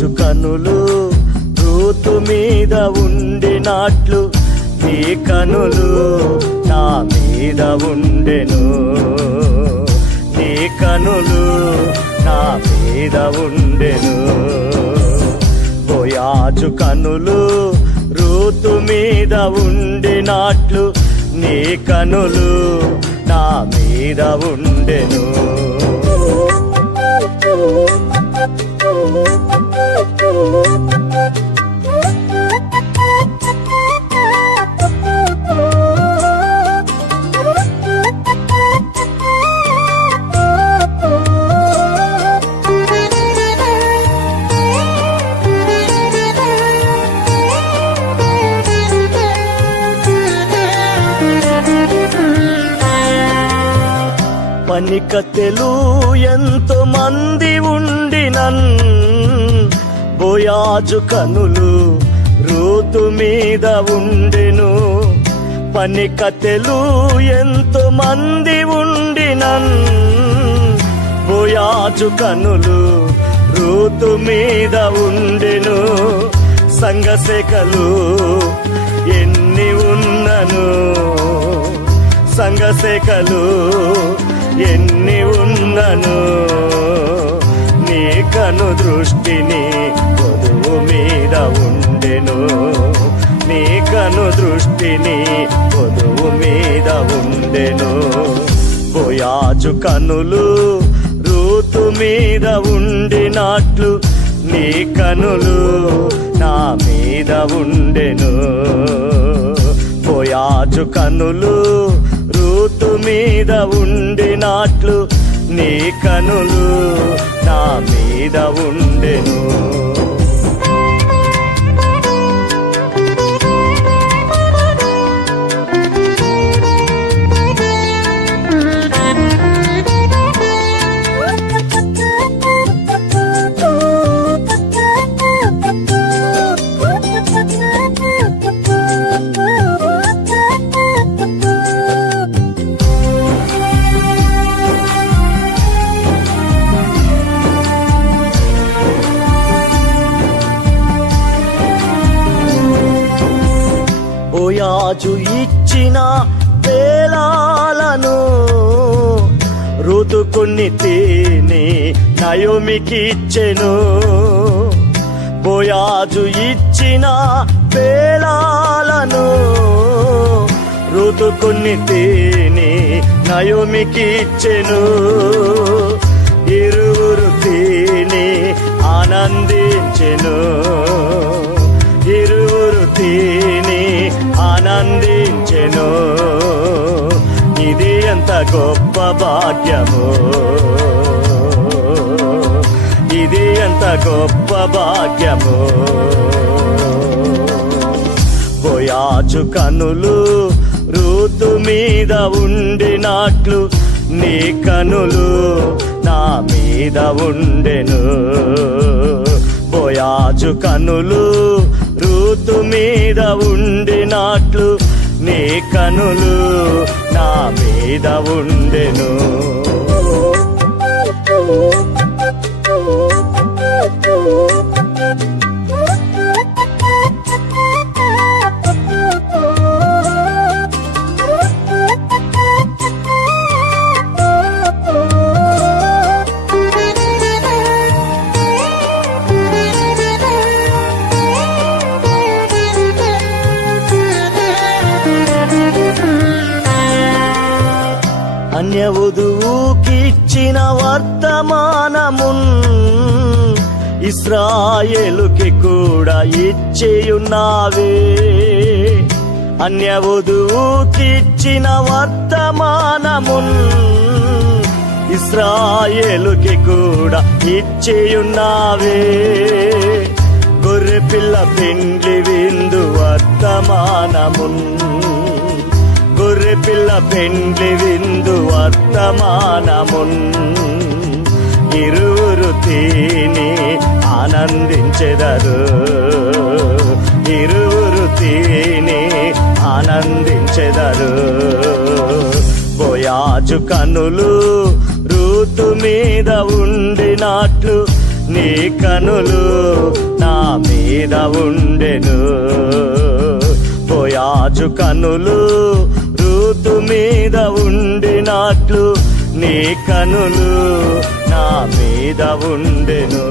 బోయాజు కనులు రూతు మీద ఉండినట్లు నీ కనులు నా మీద ఉండెను. నీ కనులు నా మీద ఉండెను. బోయాజు కనులు రూతు మీద ఉండినట్లు నీ కనులు నా మీద ఉండెను. పనికత్తెలు ఎంతో మంది ఉండినన్ బోయాజు కనులు రూతు మీద ఉండెను. పనికత్తెలు ఎంతో మంది ఉండినన్ బోయాజు కనులు రూతు మీద ఉండెను. సంఘశేఖలు ఎన్ని ఉన్నను, సంఘశేఖలు ఎన్ని ఉన్నను, నీ కను దృష్టిని వధువు మీద ఉండెను. నీ కను దృష్టిని వధువు మీద ఉండెను. బోయాజు కనులు రూతు మీద ఉండినట్లు నీ కనులు నా మీద ఉండెను. బోయాజు కనులు రూతు మీద ఉండినట్లు నీ కనులు నా మీద ఉండెను. బోయాజు ఇచ్చిన పేలాలను ఋతు కొన్ని తిని నయోమికి ఇచ్చెను. బోయాజు ఇచ్చిన పేలాలను ఋతు కొన్ని తిని నయోమికి ఇచ్చెను. ఇరువురు తిని ఆనందించెను. ఇరువురు తిని ఆనందించెను. ఇది ఎంత గొప్ప భాగ్యము, ఇది ఎంత గొప్ప భాగ్యము. బోయాజు కనులు రూతు మీద ఉండినట్లు నీ కనులు నా మీద ఉండెను. బోయాజు కనులు రూతు మీద ఉండినట్లు నీ కనులు నా మీద ఉండెను. అన్యవధువుకిచ్చిన వర్తమానమున్ ఇశ్రాయేలుకి కూడా ఇచ్చియున్నావే. అన్యవధువుకిచ్చిన వర్తమానమున్ ఇశ్రాయేలుకి కూడా ఇచ్చియున్నావే. గొర్రె పిల్ల పెండ్లి విందు వర్తమానమున్ గొర్రె పిల్ల పెండ్లి విందు వర్తమానమున్ ఇరువురు తిని ఆనందించెదరు. ఇరువురు తిని ఆనందించెదరు. బోయాజు కనులు రూతు మీద ఉండినట్లు నీ నీ కనులు నా మీద ఉండెను. బోయాజు కనులు రూతు మీద ఉండినట్లు నీ కనులు నా మీద ఉండెను.